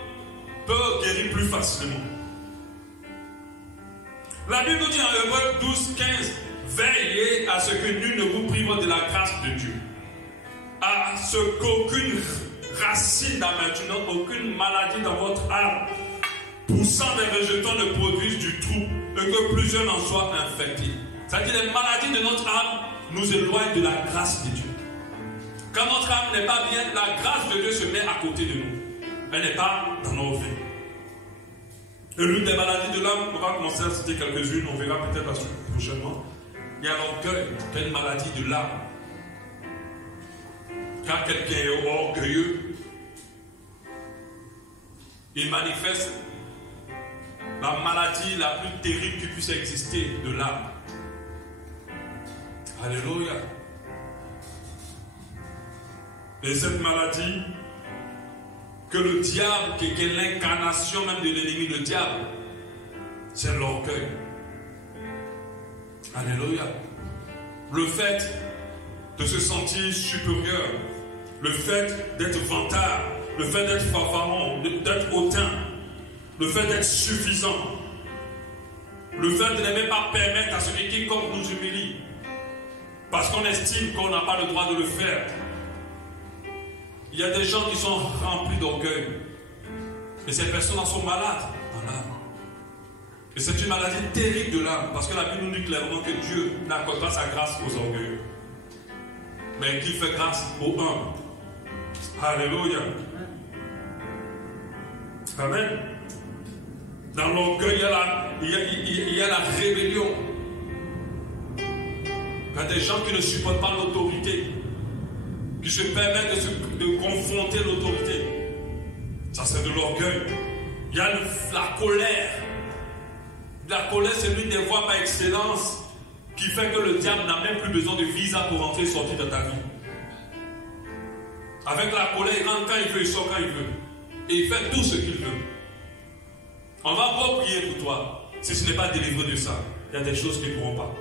peut guérir plus facilement. La Bible nous dit en Hébreux 12, 15, veillez à ce que nul ne vous prive de la grâce de Dieu, à ce qu'aucune racine d'amertume, aucune maladie dans votre âme poussant des rejetons ne produise du trouble et que plusieurs n'en soient infectés. C'est-à-dire que les maladies de notre âme nous éloignent de la grâce de Dieu. Quand notre âme n'est pas bien, la grâce de Dieu se met à côté de nous. Elle n'est pas dans nos vies. Et l'une des maladies de l'âme, on va commencer à citer quelques-unes, on verra peut-être la suite prochainement. Il y a l'orgueil, qui est une maladie de l'âme. Quand quelqu'un est orgueilleux, il manifeste la maladie la plus terrible qui puisse exister de l'âme. Alléluia. Et cette maladie, que le diable, qui est l'incarnation même de l'ennemi, le diable, c'est l'orgueil. Alléluia. Le fait de se sentir supérieur le fait d'être vantard, le fait d'être fanfaron, d'être hautain, le fait d'être suffisant, le fait de ne même pas permettre à ce que quiconque nous humilie, parce qu'on estime qu'on n'a pas le droit de le faire. Il y a des gens qui sont remplis d'orgueil, et ces personnes en sont malades dans l'âme. Et c'est une maladie terrible de l'âme, parce que la Bible nous dit clairement que Dieu n'accorde pas sa grâce aux orgueilleux, mais qu'il fait grâce aux humbles. Alléluia. Amen. Dans l'orgueil, il y a la rébellion. Il y a des gens qui ne supportent pas l'autorité, qui se permettent de confronter l'autorité. Ça, c'est de l'orgueil. Il y a la colère. La colère, c'est l'une des voies par excellence qui fait que le diable n'a même plus besoin de visa pour entrer et sortir de ta vie. Avec la colère, il rentre quand il veut, il sort quand il veut. Et il fait tout ce qu'il veut. On va pas prier pour toi si ce n'est pas délivré de ça. Il y a des choses qui ne pourront pas.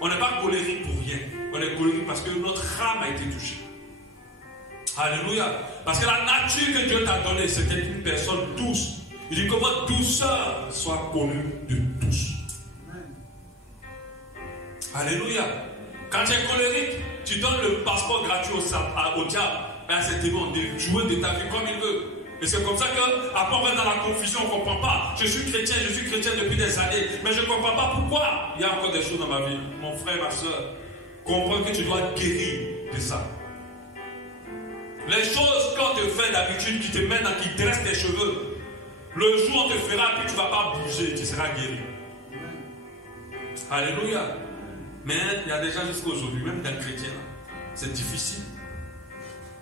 On n'est pas colérique pour rien. On est colérique parce que notre âme a été touchée. Alléluia. Parce que la nature que Dieu t'a donnée, c'était une personne douce. Il dit que votre douceur soit connue de tous. Alléluia. Quand tu es colérique, tu donnes le passeport gratuit au diable. Et c'est bon de jouer de ta vie comme il veut. Et c'est comme ça qu'après on va dans la confusion, on ne comprend pas. Je suis chrétien depuis des années, mais je ne comprends pas pourquoi. Il y a encore des choses dans ma vie. Mon frère, ma soeur, comprends que tu dois guérir de ça. Les choses qu'on te fait d'habitude, qui te mènent qui dressent tes cheveux, le jour où on te fera, puis tu ne vas pas bouger, tu seras guéri. Alléluia. Mais il y a des gens jusqu'à aujourd'hui, même des chrétiens, c'est difficile.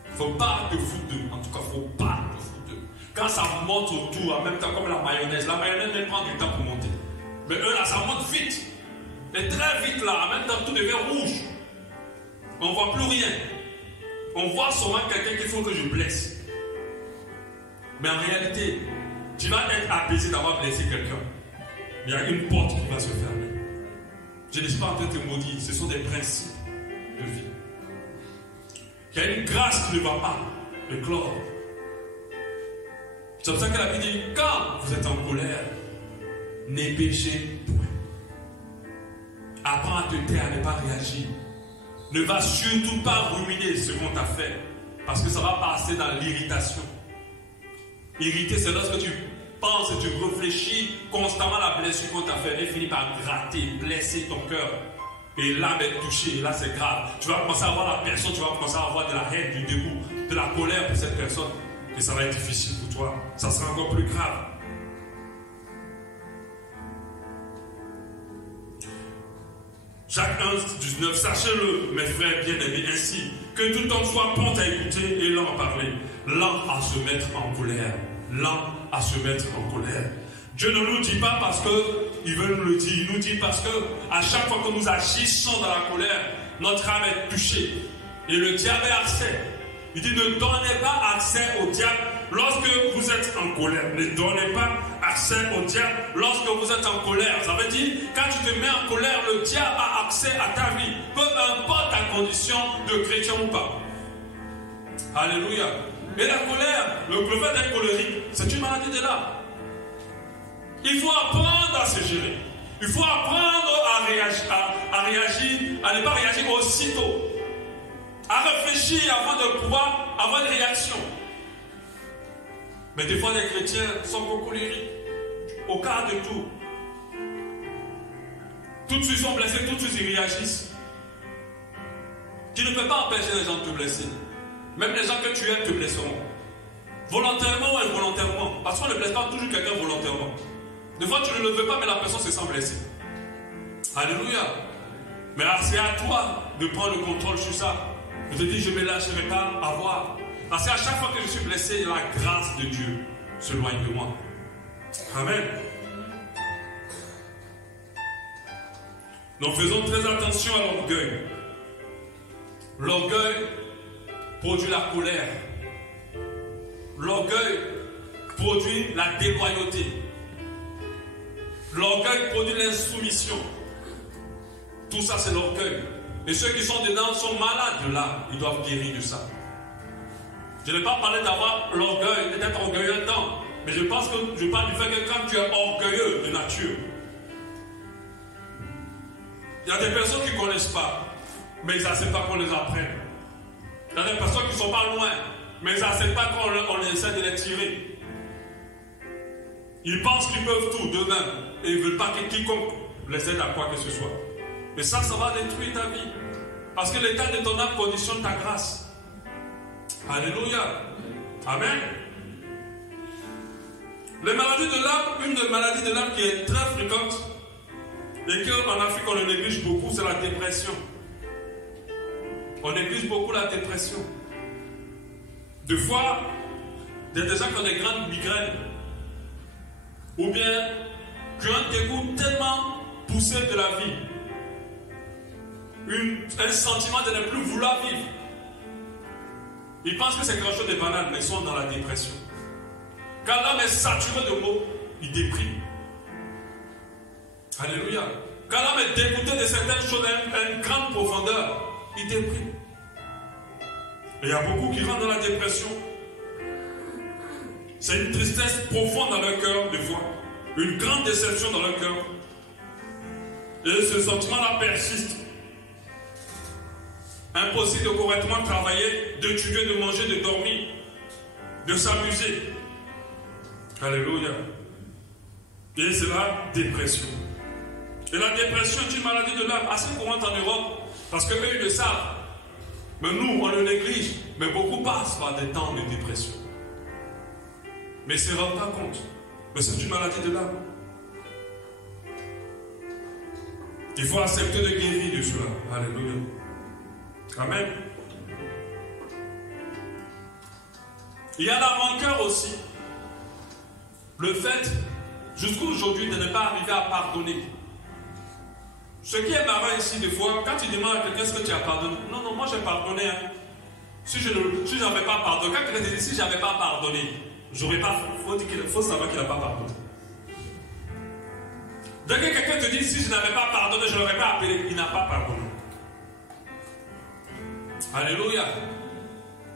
Il ne faut pas te foutre d'eux. En tout cas, il ne faut pas te foutre d'eux. Quand ça monte autour, en même temps comme la mayonnaise elle prend du temps pour monter. Mais eux là, ça monte vite. Et très vite là, en même temps tout devient rouge. On ne voit plus rien. On voit seulement quelqu'un qu'il faut que je blesse. Mais en réalité, tu vas être apaisé d'avoir blessé quelqu'un. Mais il y a une porte qui va se fermer. Je ne suis pas en train de te maudire, ce sont des principes de vie. Il y a une grâce qui ne va pas éclore. C'est pour ça que la Bible dit, quand vous êtes en colère, ne péchez point. Apprends à te taire, à ne pas réagir. Ne va surtout pas ruminer ce qu'on t'a fait, parce que ça va passer dans l'irritation. Irriter, c'est lorsque tu penses et tu réfléchis constamment à la blessure qu'on t'a fait et finit par gratter, blesser ton cœur. Et l'âme est touchée, et là c'est grave. Tu vas commencer à voir la personne, tu vas commencer à avoir de la haine, du dégoût, de la colère pour cette personne. Et ça va être difficile pour toi. Ça sera encore plus grave. Jacques 1,19, sachez-le, mes frères bien-aimés, ainsi que tout homme soit prompt à écouter et lent à parler, lent à se mettre en colère. Lent à se mettre en colère. Dieu ne nous dit pas parce qu'il veut nous le dire, il nous dit parce que à chaque fois que nous agissons dans la colère, notre âme est touchée. Et le diable est accès. Il dit ne donnez pas accès au diable lorsque vous êtes en colère. Ne donnez pas accès au diable lorsque vous êtes en colère. Ça veut dire, quand tu te mets en colère, le diable a accès à ta vie. Peu importe ta condition de chrétien ou pas. Alléluia. Et la colère, le fait d'être colérique, c'est une maladie de l'âme. Il faut apprendre à se gérer. Il faut apprendre à réagir, à ne pas réagir aussitôt. À réfléchir avant de pouvoir avoir une réaction. Mais des fois, les chrétiens sont beaucoup colériques. Au cas de tout. Tout de suite, ils sont blessés, tout de suite, ils réagissent. Tu ne peux pas empêcher les gens de te blesser. Même les gens que tu aimes te blesseront. Volontairement ou involontairement. Parce qu'on ne blesse pas toujours quelqu'un volontairement. Des fois, tu ne le veux pas, mais la personne se sent blessée. Alléluia. Mais là, c'est à toi de prendre le contrôle sur ça. Je te dis, je ne me lâcherai pas avoir. Parce qu'à chaque fois que je suis blessé, la grâce de Dieu s'éloigne de moi. Amen. Donc faisons très attention à l'orgueil. L'orgueil produit la colère. L'orgueil produit la déloyauté. L'orgueil produit l'insoumission. Tout ça, c'est l'orgueil. Et ceux qui sont dedans sont malades de l'âme. Ils doivent guérir de ça. Je n'ai pas parlé d'avoir l'orgueil, d'être orgueilleux un temps. Mais je pense que je parle du fait que quand tu es orgueilleux de nature, il y a des personnes qui ne connaissent pas, mais ils n'acceptent pas qu'on les apprenne. Il y a des personnes qui ne sont pas loin, mais ils n'acceptent pas qu'on essaie de les tirer. Ils pensent qu'ils peuvent tout d'eux-mêmes et ils ne veulent pas que quiconque les aide à quoi que ce soit. Mais ça va détruire ta vie. Parce que l'état de ton âme conditionne ta grâce. Alléluia. Amen. Les maladies de l'âme, une des maladies de l'âme qui est très fréquente et qu'en Afrique on le néglige beaucoup, c'est la dépression. On néglige beaucoup la dépression. Des fois, il y a des gens qui ont des grandes migraines ou bien qui ont un dégoût tellement poussé de la vie, un sentiment de ne plus vouloir vivre. Ils pensent que c'est quelque chose de banal, mais ils sont dans la dépression. Quand l'âme est saturée de mots, il déprime. Alléluia. Quand l'âme est dégoûtée de certaines choses à une grande profondeur, il déprime. Et il y a beaucoup qui rentrent dans la dépression. C'est une tristesse profonde dans leur cœur, des fois. Une grande déception dans leur cœur. Et ce sentiment-là persiste. Impossible de correctement travailler, d'étudier, de manger, de dormir, de s'amuser. Alléluia. Et c'est la dépression. Et la dépression est une maladie de l'âme assez courante en Europe, parce qu'eux, ils le savent. Mais nous, on le néglige. Mais beaucoup passent par des temps de dépression. Mais ils ne se rendent pas compte. Mais c'est une maladie de l'âme. Il faut accepter de guérir de cela. Alléluia. Amen. Il y a la rancœur aussi. Le fait, jusqu'à aujourd'hui, de ne pas arriver à pardonner. Ce qui est marrant ici, des fois, quand tu demandes à quelqu'un ce que tu as pardonné, non, non, moi j'ai pardonné. Hein. Si je n'avais pas pardonné, quand quelqu'un te dit si je n'avais pas pardonné, j'aurais pas. Il faut savoir qu'il n'a pas pardonné. Dès que quelqu'un te dit si je n'avais pas pardonné, je ne l'aurais pas appelé, il n'a pas pardonné. Alléluia.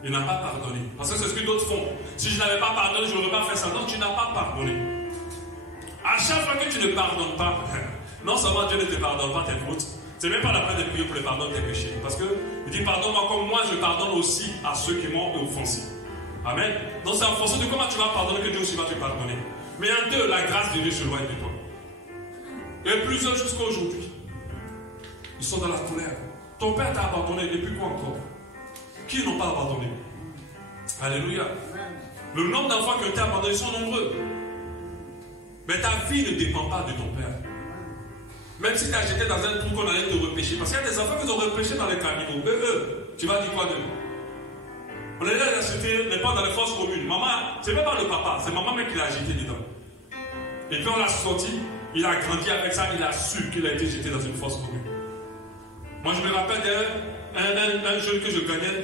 Il n'a pas pardonné. Parce que c'est ce que d'autres font. Si je n'avais pas pardonné, je n'aurais pas fait ça. Donc tu n'as pas pardonné. À chaque fois que tu ne pardonnes pas, non seulement Dieu ne te pardonne pas tes fautes, c'est même pas la peine de prier pour le pardon de tes péchés. Parce qu'il dit pardonne-moi comme moi je pardonne aussi à ceux qui m'ont offensé. Amen. Donc c'est en fonction de comment tu vas pardonner que Dieu aussi va te pardonner. Mais en deux, la grâce de Dieu se loin de toi. Et plusieurs jusqu'à aujourd'hui, ils sont dans la colère. Ton père t'a abandonné, et puis quoi encore? Qui n'ont pas abandonné? Alléluia. Le nombre d'enfants qui ont été abandonnés sont nombreux. Mais ta vie ne dépend pas de ton père. Même si tu as jeté dans un trou qu'on allait te repêcher. Parce qu'il y a des enfants qui ont repêché dans les camions. Tu vas dire quoi d'eux? On les a jetés, mais pas dans les fosses communes. Maman, c'est même pas le papa, c'est maman même qui l'a jeté dedans. Et puis on l'a sorti, il a grandi avec ça, il a su qu'il a été jeté dans une fosse commune. Moi je me rappelle d'un jeune que je gagnais,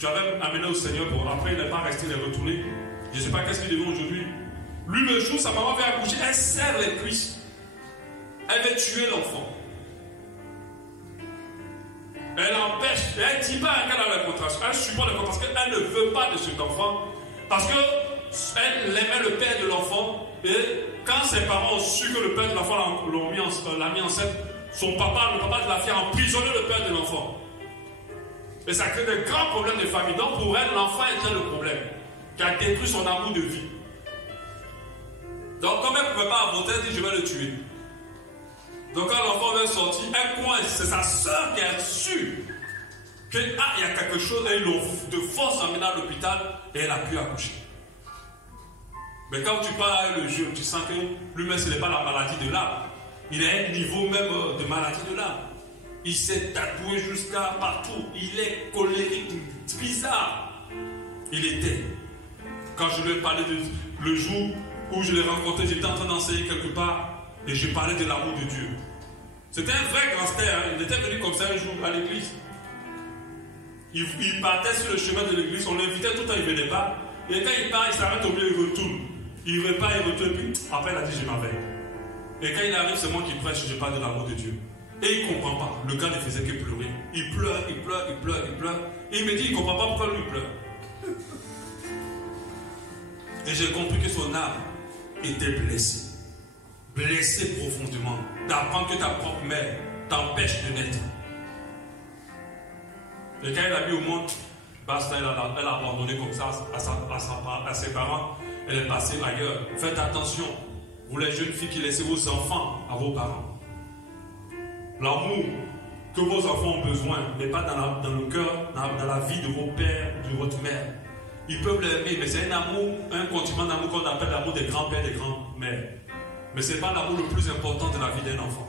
j'avais amené au Seigneur pour après il n'est pas resté, il est retourné. Je ne sais pas qu'est-ce qu'il devient aujourd'hui. Lui le jour, sa maman vient accoucher, elle serre les cuisses. Elle veut tuer l'enfant. Elle empêche, elle ne dit pas qu'elle a la contraction, elle supporte la contraction, elle ne veut pas de cet enfant. Parce qu'elle aimait le père de l'enfant. Et quand ses parents ont su que le père de l'enfant l'a mis enceinte, son papa, le papa de la fille, a emprisonné le père de l'enfant. Et ça crée de grands problèmes de famille. Donc pour elle, l'enfant était le problème, qui a détruit son amour de vie. Donc comme elle ne pouvait pas avorter, elle dit je vais le tuer. Donc quand l'enfant est sorti, elle coince, c'est sa soeur qui a su qu'il y a quelque chose, et ils l'ont de force emmené à l'hôpital et elle a pu accoucher. Mais quand tu parles le jour, tu sens que lui-même ce n'est pas la maladie de l'âme. Il est à un niveau même de maladie de l'âme. Il s'est tatoué jusqu'à partout. Il est colérique, bizarre. Il était. Quand je lui ai parlé le jour où je l'ai rencontré, j'étais en train d'enseigner quelque part et je parlais de l'amour de Dieu. C'était un vrai gangster. Hein. Il était venu comme ça un jour à l'église. Il partait sur le chemin de l'église. On l'invitait tout le temps, il ne venait pas. Et quand il part, il s'arrête au milieu, il retourne. Il repart, il retourne. Puis après, il a dit je m'en vais. Et quand il arrive, c'est moi qui prêche, je parle de l'amour de Dieu. Et il ne comprend pas. Le gars ne faisait que pleurer. Il pleure, il pleure, il pleure, il pleure. Et il me dit, il ne comprend pas pourquoi lui il pleure. Et j'ai compris que son âme était blessée. Blessée profondément. D'apprendre que ta propre mère t'empêche de naître. Et quand elle a mis au monde, basta, elle a abandonné comme ça à ses parents. Elle est passée ailleurs. Faites attention. Vous les jeunes filles qui laissez vos enfants à vos parents. L'amour que vos enfants ont besoin n'est pas dans le cœur, dans la vie de vos pères, de votre mère. Ils peuvent l'aimer, mais c'est un amour, un continent d'amour qu'on appelle l'amour des grands-pères et des grands-mères. Mais ce n'est pas l'amour le plus important de la vie d'un enfant.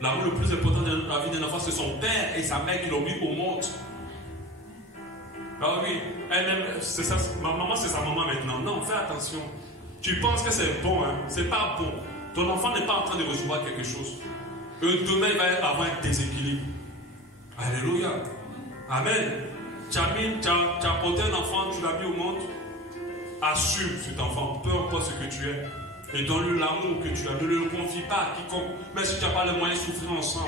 L'amour le plus important de la vie d'un enfant, c'est son père et sa mère qui l'ont mis au monde. Ah oui, elle-même, c'est ça, ma maman, c'est sa maman maintenant. Non, fais attention. Tu penses que c'est bon, hein? C'est pas bon. Ton enfant n'est pas en train de recevoir quelque chose. Demain, il va avoir un déséquilibre. Alléluia. Amen. Tu as porté un enfant, tu l'as mis au monde. Assume cet enfant, peu importe ce que tu es. Et donne-lui l'amour que tu as. Ne le confie pas à quiconque. Même si tu n'as pas les moyens de souffrir ensemble.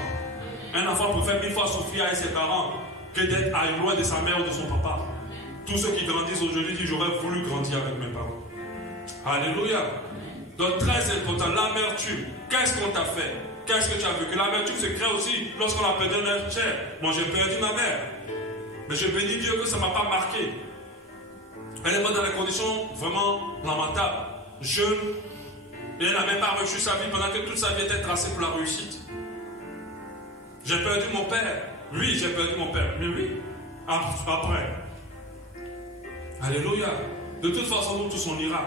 Un enfant préfère 1000 fois souffrir avec ses parents que d'être loin de sa mère ou de son papa. Tous ceux qui grandissent aujourd'hui disent j'aurais voulu grandir avec mes parents. Alléluia. Donc très important, l'amertume. Qu'est-ce qu'on t'a fait? Qu'est-ce que tu as vécu? L'amertume se crée aussi lorsqu'on a perdu un être cher. Moi j'ai perdu ma mère. Mais je bénis Dieu que ça ne m'a pas marqué. Elle est morte dans des conditions vraiment lamentables. Jeune. Et elle n'a même pas reçu sa vie pendant que toute sa vie était tracée pour la réussite. J'ai perdu mon père. Oui, j'ai perdu mon père. Mais oui, après. Alléluia. De toute façon, nous tous on ira.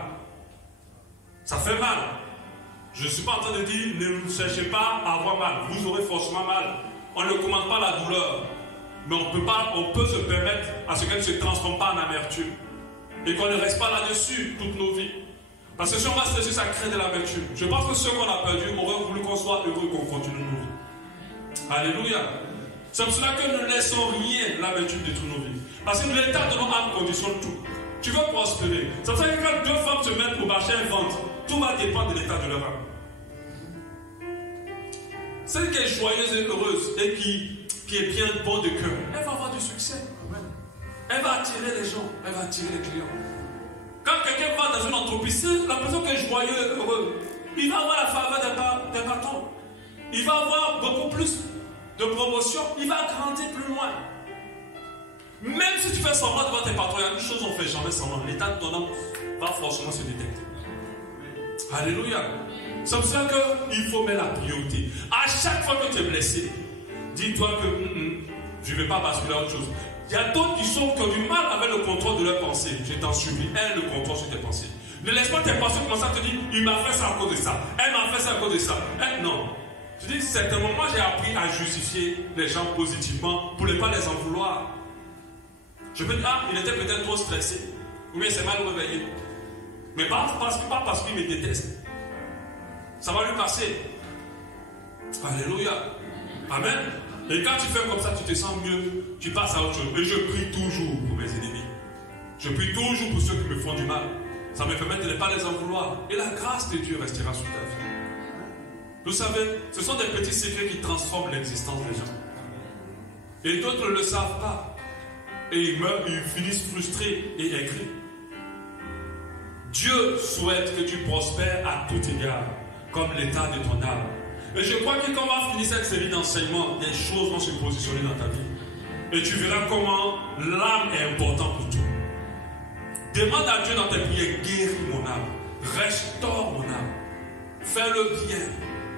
Ça fait mal. Je ne suis pas en train de dire ne cherchez pas à avoir mal. Vous aurez forcément mal. On ne commande pas la douleur. Mais on peut se permettre à ce qu'elle ne se transforme pas en amertume. Et qu'on ne reste pas là-dessus toute nos vies. Parce que si on reste dessus, ça crée de l'amertume. Je pense que ceux qu'on a perdus auraient voulu qu'on soit heureux, qu'on continue nos vies. Alléluia. C'est pour cela que nous ne laissons rien l'amertume de toutes nos vies. Parce que l'état de nos âmes conditionne tout. Tu veux prospérer. C'est pour ça que quand deux femmes se mettent pour marcher un ventre, tout va dépendre de l'état de leur âme. Celle qui est joyeuse et heureuse et qui est bien bonne de cœur, elle va avoir du succès. Elle va attirer les gens, elle va attirer les clients. Quand quelqu'un va dans une entreprise, la personne qui est joyeuse et heureuse, il va avoir la faveur d'un patron. Il va avoir beaucoup plus de promotion, il va grandir plus loin. Même si tu fais semblant devant tes patrons, il y a une chose qu'on ne fait jamais semblant. L'état de ton âme va forcément se détecter. Alléluia. C'est pour ça qu'il faut mettre la priorité. À chaque fois que tu es blessé, dis-toi que je ne vais pas basculer à autre chose. Il y a d'autres qui ont du mal avec le contrôle de leurs pensées. Je t'en supplie, aie le contrôle sur tes pensées. Ne laisse pas tes pensées commencer à te dire il m'a fait ça à cause de ça, elle m'a fait ça à cause de ça. Non. Je dis, certainement, moi j'ai appris à justifier les gens positivement pour ne pas les en vouloir. Je peux dire, il était peut-être trop stressé. Ou bien c'est mal réveillé. Mais pas parce qu'il me déteste. Ça va lui passer. Alléluia. Amen. Et quand tu fais comme ça, tu te sens mieux. Tu passes à autre chose. Et je prie toujours pour mes ennemis. Je prie toujours pour ceux qui me font du mal. Ça me permet de ne pas les en vouloir. Et la grâce de Dieu restera sur ta vie. Vous savez, ce sont des petits secrets qui transforment l'existence des gens. Et d'autres ne le savent pas. Et ils meurent, ils finissent frustrés et aigris. Dieu souhaite que tu prospères à tout égard, comme l'état de ton âme. Et je crois que quand on va finir cette série d'enseignements, des choses vont se positionner dans ta vie. Et tu verras comment l'âme est importante pour tout. Demande à Dieu dans tes prières, guéris mon âme, restaure mon âme, fais le bien.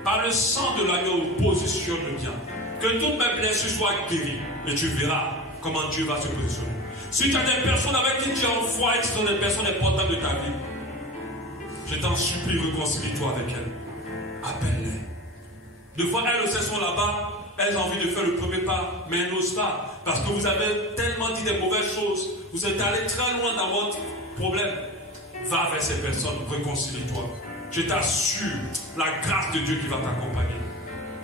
Par le sang de l'agneau, positionne le bien. Que toutes mes blessures soient guéries. Et tu verras comment Dieu va se positionner. Si tu as des personnes avec qui tu es en foi et qui sont des personnes importantes de ta vie, je t'en supplie, réconcilie-toi avec elles. Appelle-les. Des fois, elles aussi sont là-bas, elles ont envie de faire le premier pas, mais elles n'osent pas. Parce que vous avez tellement dit des mauvaises choses. Vous êtes allé très loin dans votre problème. Va vers ces personnes, réconcilie-toi. Je t'assure la grâce de Dieu qui va t'accompagner.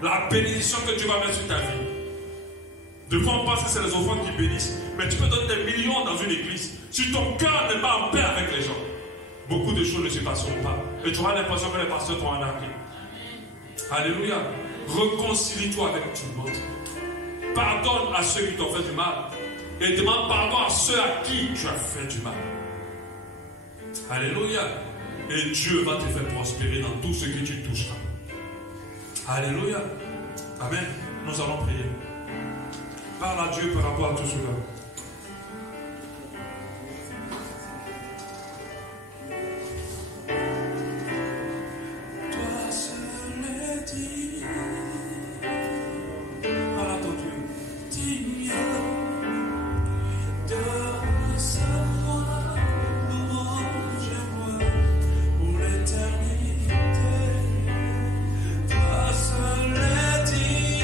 La bénédiction que Dieu va mettre sur ta vie. Des fois, on pense que c'est les enfants qui bénissent. Mais tu peux donner des millions dans une église. Si ton cœur n'est pas en paix avec les gens, beaucoup de choses ne se passeront pas. Et tu auras l'impression que les pasteurs t'ont arnaqué. Alléluia. Réconcilie-toi avec tout le monde. Pardonne à ceux qui t'ont fait du mal. Et demande pardon à ceux à qui tu as fait du mal. Alléluia. Et Dieu va te faire prospérer dans tout ce que tu toucheras. Alléluia. Amen. Nous allons prier. Parle à Dieu par rapport à tout cela. Toi seul es digne. Parle à ton Dieu. Digne de recevoir louange et gloire pour l'éternité. Toi seul es digne.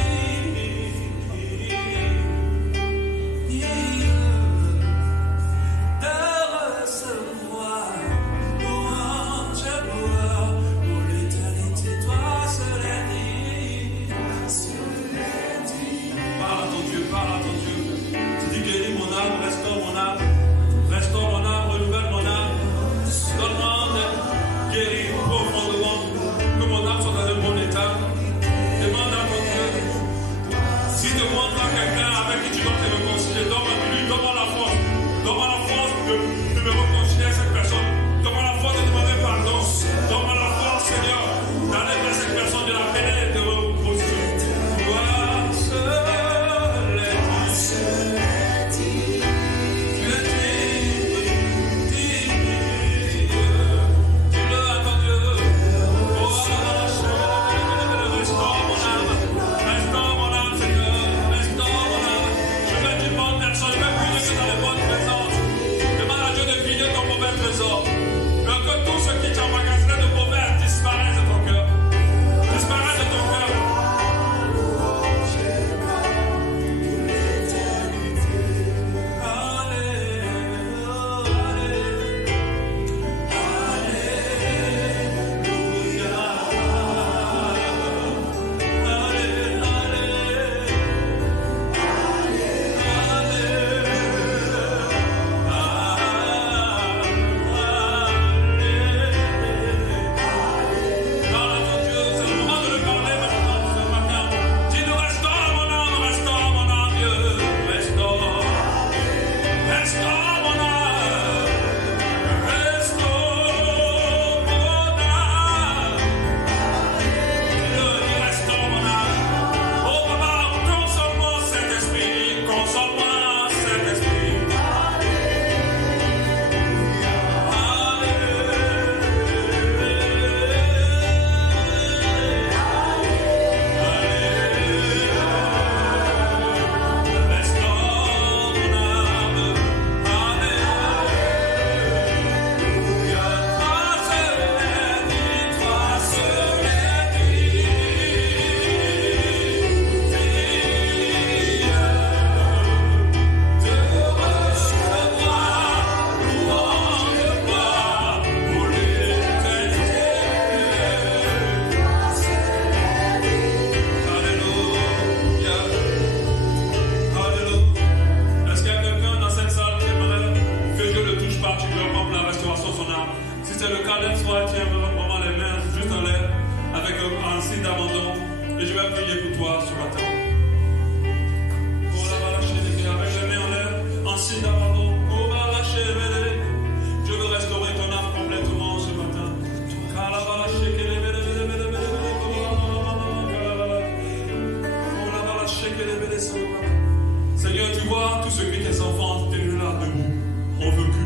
Seigneur, tu vois tout ce que tes enfants étaient là debout ont vécu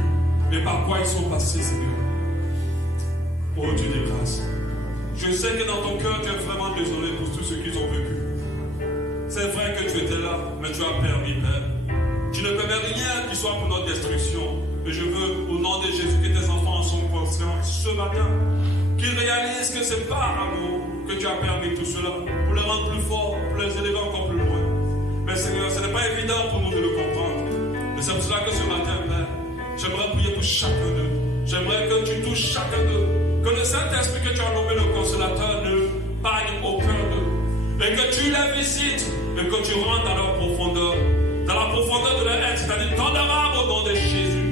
et par quoi ils sont passés, Seigneur. Oh Dieu des grâces. Je sais que dans ton cœur, tu es vraiment désolé pour tout ce qu'ils ont vécu. C'est vrai que tu étais là, mais tu as permis, Père. Tu ne permets rien qui soit pour notre destruction. Mais je veux, au nom de Jésus, que tes enfants en sont conscients ce matin. Qu'ils réalisent que c'est par amour que tu as permis tout cela, pour les rendre plus forts, pour les élever encore plus loin. Mais Seigneur, ce n'est pas évident pour nous de le comprendre. Mais c'est pour cela que ce matin, Père, j'aimerais prier pour chacun d'eux. J'aimerais que tu touches chacun d'eux. Que le Saint-Esprit que tu as nommé le Consolateur ne pagne au cœur d'eux. Et que tu les visites et que tu rentres dans leur profondeur. Dans la profondeur de leur être, c'est-à-dire dans leur âme au nom de Jésus.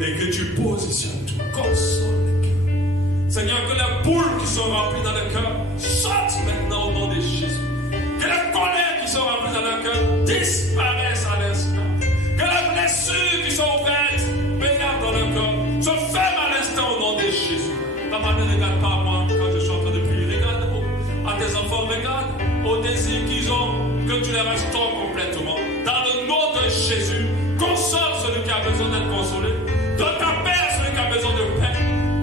Et que tu positionnes, tu consoles les cœurs. Seigneur, que les boules qui sont remplies dans le cœur sortent maintenant au nom de Jésus. Que les colères qui sont remplies dans le cœur disparaissent à l'instant. Que les blessures qui sont ouvertes pénètrent dans le cœur, se ferment à l'instant. Papa, ne regarde pas à moi quand je suis en train de prier. Regarde à tes enfants, regarde aux désirs qu'ils ont, que tu les restaures complètement. Dans le nom de Jésus, console celui qui a besoin d'être consolé. Donne ta paix à celui qui a besoin de paix.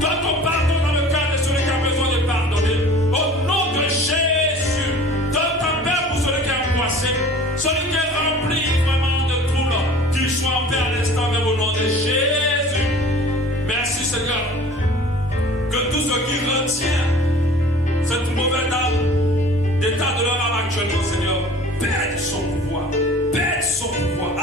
Donne ton pardon dans le cœur de celui qui a besoin de pardonner. Au nom de Jésus, donne ta paix pour celui qui est angoissé, celui qui est rempli vraiment de troubles, qu'il soit en paix à l'instant même au nom de Jésus. Merci Seigneur. Que tout ce qui retient cette mauvaise dame d'état de leur âme actuellement, Seigneur, perde son pouvoir. Perde son pouvoir.